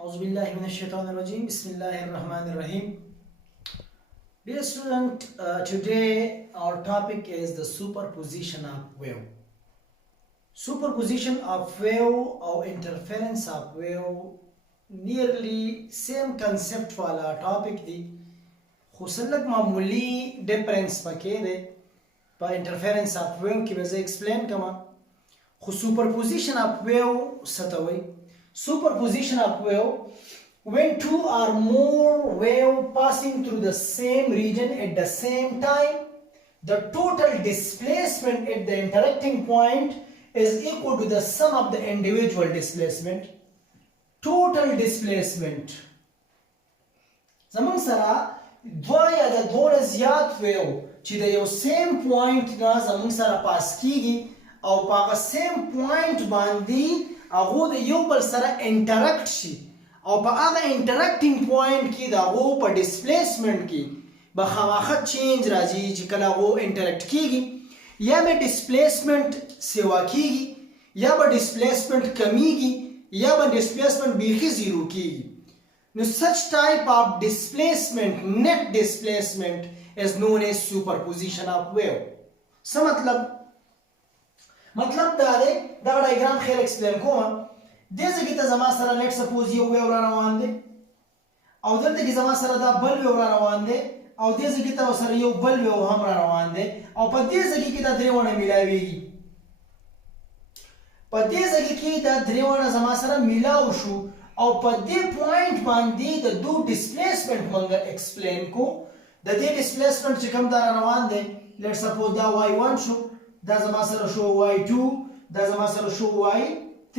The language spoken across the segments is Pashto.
أعوذ بالله من الشيطان الرجيم. بسم الله الرحمن الرحيم. Dear student, today our topic is the superposition of wave. Superposition of wave or interference of wave nearly same concept वाला topic दी खुसलक मामूली difference पके दे पर interference of wave की वजह explain कमा खु superposition of wave सतवई. Superposition of wave, when two or more waves passing through the same region at the same time, the total displacement at the interacting point is equal to the sum of the individual displacement. Total displacement. زمون سره دوا یا د دوه زیات ویو چې د یو سیم پوینټ نه زمون سره پاس کیږي او په هغه سیم پوینټ باندې هغه د یو بل سره انټریکټ شي او په هغه انټریکټینګ پوینټ کې د هغه په ډیسپلیسمنت کې به خامخا چینج راځي چې کله هغه انټریکټ کیږي یا به ډیسپلیسمنت سیوا کیږي یا به ډیسپلیسمنت کمیږي یا به ډیسپلیسمنت بیخي زیرو کیږي. نو such type of displacement, net displacement, is known as superposition of wave. څه مطلب دا دی دا ډایګرام خیر ایکسپلین کوم. دې ځکه ته زما سره لیټ سپوز یو ویو را روان دی او دلته کې زما سره دا بل ویو را روان دی او دې ځکه ته سره یو بل ویو هم را روان دی او په دې ځکه کې دا درې ونه ملاويږي. په دې ځکه کې دا درې ونه زما سره ملاو شو او په دې پوینټ باندې د دو ډیسپلیسمنت مونږ ایکسپلین کو. د دې ډیسپلیسمنت چې کوم دا روان دی لیټ سپوز دا y1 شو، دا زما سره شو y2، دا زما سره شو y3.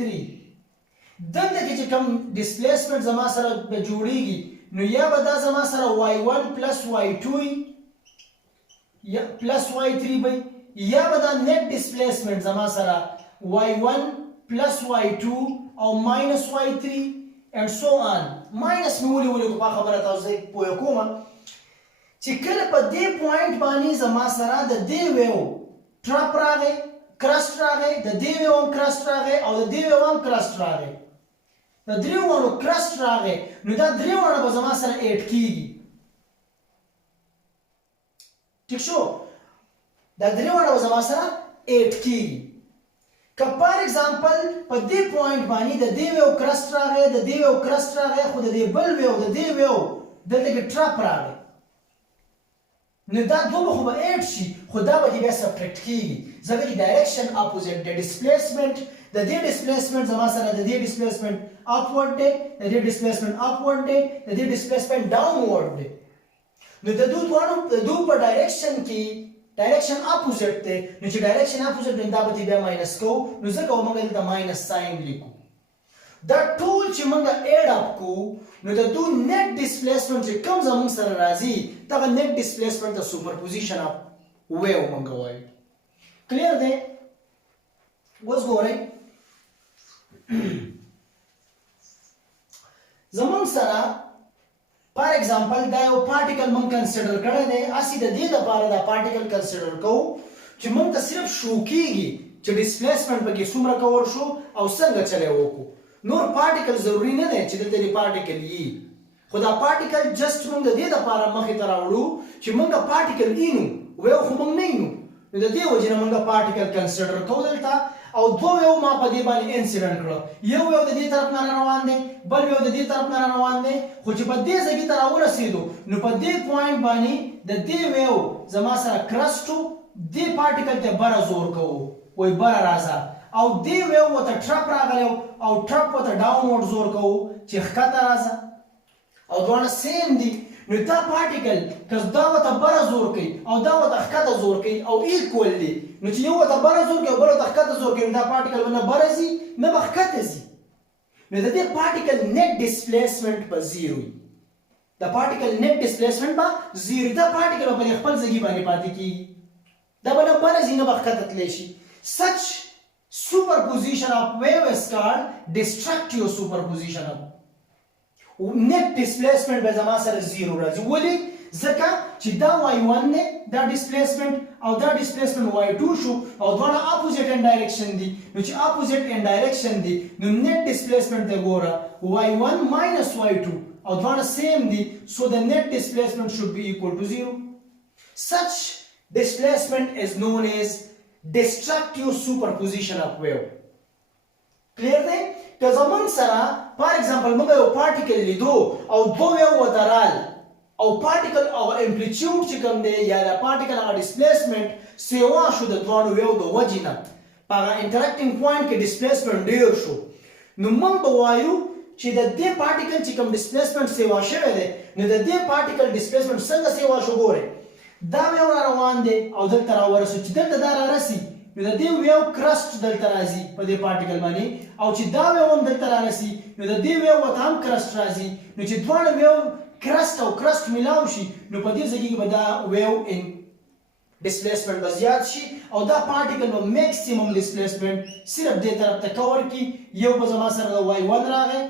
دلته کې چې کوم ډیسپلیسمنت زما سره به جوړیږي نو یا به دا زما سره y1 پلس y2 یا پلس y3 به یا به دا نیټ ډیسپلیسمنت زما سره y1 پلس y2 او ماینس y3 and so on. ماینس مې ولې په خبره تاسو پوه کوم چې کله په دې پوینټ باندې زما سره د دې ویو ټرپ راغی، کرسټ راغی، د دې ویو هم کرسټ راغی او د دې ویو هم کرسټ راغی، د درې وانو کرسټ راغی نو دا درې وانه به زما سره ایډ کیږي. ټیک شو؟ دا درې وانه به زما سره ایډ کیږي. که فار ایگزامپل په دې پوینټ باندې د دې ویو کرسټ راغی، د دې ویو کرسټ راغی خو د دې بل ویو د دې ویو دلته کې ټرپ راغی نو دا دوه خو به ایډ شي خو دا به بیا سبټریکټ کیږي ځکه چې ډایرکشن اپوزیټ دی. ډیسپلیسمنت د دې ډیسپلیسمنت زما سره د دې ډیسپلیسمنت اپورډ دی، د دې ډیسپلیسمنت اپورډ دی، د دې ډیسپلیسمنت ډاونورډ دی. نو د دوه دوانو د دوه په ډایرکشن کې ډایرکشن اپوزیټ دی نو چې ډایرکشن اپوزیټ دی دا به بیا ماینس کو نو ځکه موږ دلته ماینس ساين لیکو. دا ټول چې موږ ایډ اپ کو نو د دوه نیټ ډیسپلیسمنت چې کوم زموږ سره راځي دا نیټ ډیسپلیسمنت د سوپرپوزیشن اف ویو موږ وایو. کلیر دی؟ اوس ګورئ زموږ سره فار ایگزامپل دا یو پارټیکل موږ کنسیډر کړی دی. اسی د دې لپاره دا پارټیکل کنسیډر کوو چې موږ ته صرف شو کیږي چې ډیسپلیسمنت پکې څومره کور شو او څنګه چلی وکړو. نور پارټیکل ضروری نه دی چې دلته دی پارټیکل یي خو دا پارټیکل جست موږ د دې لپاره مخې ته راوړو چې موږ پارټیکل اینو ویو خو موږ نه اینو نو د دې وجې نه موږ پارټیکل کنسیډر کوو دلته او دوه ویو ما په دې باندې انسیډنټ کړو. یو ویو د دې طرف نه روان دی، بل ویو د دې طرف نه روان دی خو چې په دې ځای ته راورسېدو نو په دې پوینټ باندې د دې ویو زما سره کرسټو دې پارټیکل ته بره زور کوو وای بره راځه او دې ویو ورته ټرپ راغلی او ټرپ ورته ډاونورډ زور کوو چې ښکته راځه او دواړه سیم دي. نو دا پارټیکل که دا ورته بره زور کوي او دا ورته ښکته زور کوي او ایکول دي نو چې یو ورته بره زور کوي او بل ورته ښکته زور کوي نو دا پارټیکل به نه بره ځي نه به ښکته ځي. نو د دې پارټیکل نیټ ډیسپلیسمنټ به زیرو وي. د پارټیکل نیټ ډیسپلیسمنټ به زیرو دا پارټیکل به په خپل ځای باندې پاتې کیږي دا به نه بره ځي نه به ښکته تللی شي. such superposition of wave is called destructive superposition of net displacement به زما سره زیرو راځي. ولې؟ ځکه چې دا y1 نه دا ډیسپلیسمنت او دا ډیسپلیسمنت y2 شو او دواړه اپوزیټ ان ډایرکشن دي نو چې اپوزیټ ان ډایرکشن دي نو نیټ ډیسپلیسمنت د ګوره y1 minus y2 او دواړه سیم دي so the net displacement should be equal to 0. Such displacement is known as destructive superposition of wave. Clear دی؟ که زمونږ سره فار ایگزامپل موږ یو پارټیکل لیدو او دوه ویو ودرال او پارټیکل او امپلیټیوډ چې کوم دی یا د پارټیکل هغه ډیسپلیسمنت سیوا شو د دواړو ویو د وجې نه په هغه انټراکټینګ پوینټ کې ډیسپلیسمنت ډیر شو نو موږ به وایو چې د دې پارټیکل چې کوم ډیسپلیسمنت سیوا شوی دی نو د دې پارټیکل ډیسپلیسمنت څنګه سیوا شو ګورئ دا ویو را روان دی او دلته راورسو چې دلته دا رارسي نو د دې ویو کرسټ دلته راځي په دې پارټیکل باندې او چې دا ویو هم دلته رارسي نو د دې ویو ته هم کرسټ راځي نو چې دواړه ویو کرسټ او کرسټ ملاو شي نو په دې ځای کې به دا ویو ان ډیسپلیسمنت به زیات شي او دا پارټیکل به میکسیمم ډیسپلیسمنت صرف دې طرف ته کور کی یو به زما سره د y1 راغی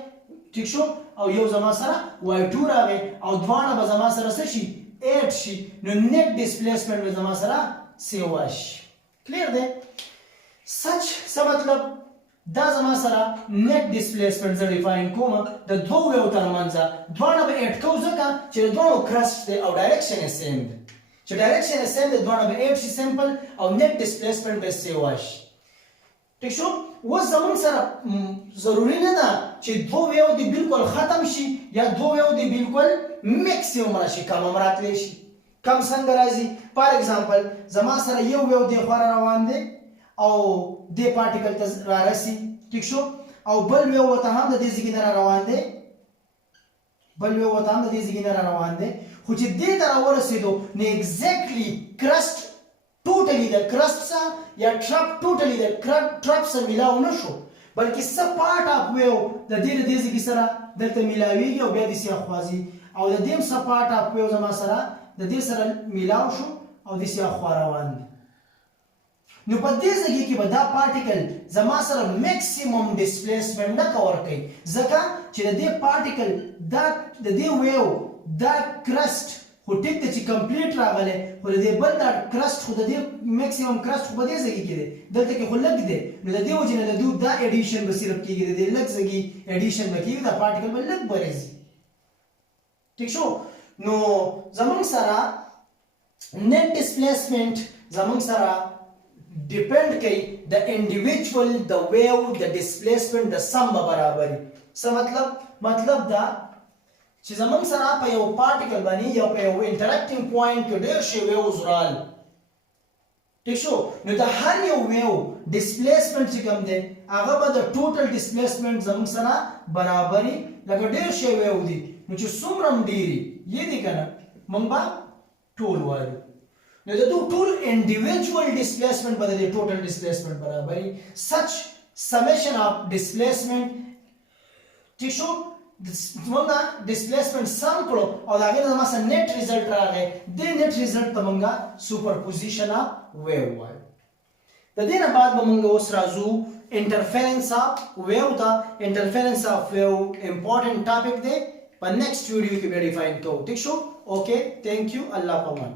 ٹھیک شو او یو زما سره y2 راغی او دواړه به زما سره څه شي 8 شي نو نیټ ډیسپلیسمنت به زما سره سیوا شي کلیر دی سچ څه مطلب دا زما سره نیټ ډیسپلیسمنت زه ډیفاین کوم د دوه ویو ترمنځ دواړه به 8 کوو ځکه چې د دواړو کرسټ دی او ډایرکشن یې سیم دی چې ډایرکشن یې سیم دی دواړه به 8 شي سمپل او نیټ ډیسپلیسمنت به سیوا شي ٹھیک شو اوس زمونږ سره ضروري نه ده چې دوه ویو دې بالکل ختم شي یا دوه ویو دې بالکل میکسیمم راشي کم هم راتلی شي کم څنګه راځي فار ایگزامپل زما سره یو ویو دې خوا روان دی او دې پارټیکل ته رارسي ٹھیک شو او بل ویو ورته هم د دې ځای نه را روان دی بل ویو ورته هم د دې ځای نه را روان دی خو چې دې ته راورسېدو نو ایګزیکټلي کرسټ ټوټلی د کرسټ سره یا ټرپ ټوټلی د ټرپ سره میلاو نه شو بلکې څه پارټ اف ویو د دې د دې ځای سره دلته میلاویږي او بیا داسې اخوا ځي او د دې هم څه پارټ اف ویو زما سره د دې سره میلاو شو او داسې اخوا روان دی نو په دې ځای کې به دا پارټیکل زما سره میکسیمم ډیسپلیسمنت نه کور کوي ځکه چې د دې پارټیکل دا د دې ویو دا کرسټ خو ټیک دی چې کمپلیټ راغلی خو د دې بل دا کرسټ خو د دې میکسیمم کرسټ خو په دې ځای کې دی دلته کې خو لږ دی نو د دې وجې نه د دوی دا ایډیشن به صرف کېږي د دې لږ ځای ایډیشن به کېږي دا پارټیکل به لږ به راځي ټیک شو نو زمونږ سره نیټ ډیسپلیسمنت زمونږ سره ډیپینډ کوي د انډیویجول د ویو د ډیسپلیسمنت د سم به برابري څه مطلب دا چې زمونږ سره په یو پارټیکل باندې یا په یو انټراکټینګ پوینټ کې ډېر شي ویوز رال ٹھیک شو نو د هر یو ویو ډیسپلیسمنت چې کوم دی هغه به د ټوټل ډیسپلیسمنت زمونږ سره برابري لکه ډېر شي ویو دي نو چې څومره هم ډېري یې دي که نه موږ به ټول وایو نو د دوی ټول انډیویجول ډیسپلیسمنت به د دې ټوټل ډیسپلیسمنت برابري سچ سمیشن اف ډیسپلیسمنت ټیک شو زمونږ ډیسپلیسمنت سم کړو او د هغې نه زما سره نیټ ریزلټ راغی دې نیټ ریزلټ ته موږ سوپرپوزیشن اف ویو وایو د دې نه بعد به موږ اوس راځو انټرفیرنس اف ویو ته انټرفیرنس اف ویو امپورټنټ ټاپک دی په نیکسټ ویډیو کې به ډیفاین کوو ٹھیک شو اوکے تھینک یو الله پامان